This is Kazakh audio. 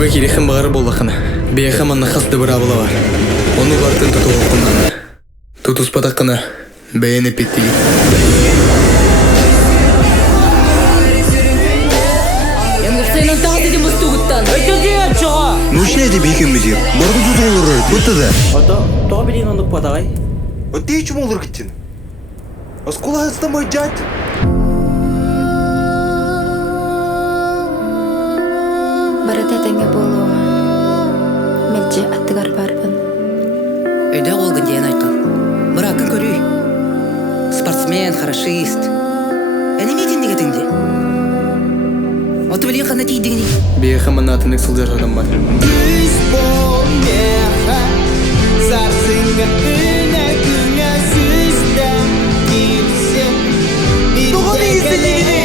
Туга кирехен бағары болақына. Бейеха манна қасты бір абыла бар. Оны бартын тұту оқыннаны. Тұтус патаққына бәйені петтегі. Сенің тағы деден мұсты ұғыттан. Өтеден чоға! Нушне де бейкен бедер. Барды тұту олыры. Бұтты да. Ото, тоға білейін ондық патағай. Өттей чым олыр кеттен. Оскола хастамай жат. Барат әтәңе болуыма. Мәлже аттығар барбын. Өйді олғын дейін айқын. Бұрақын көрүй. Спортсмен, хорошист. Әнеметен дегетіңде? Оты білген қана тейдігіне. Бейеха манна атынық сылдар адам бар. Doğru izlediğini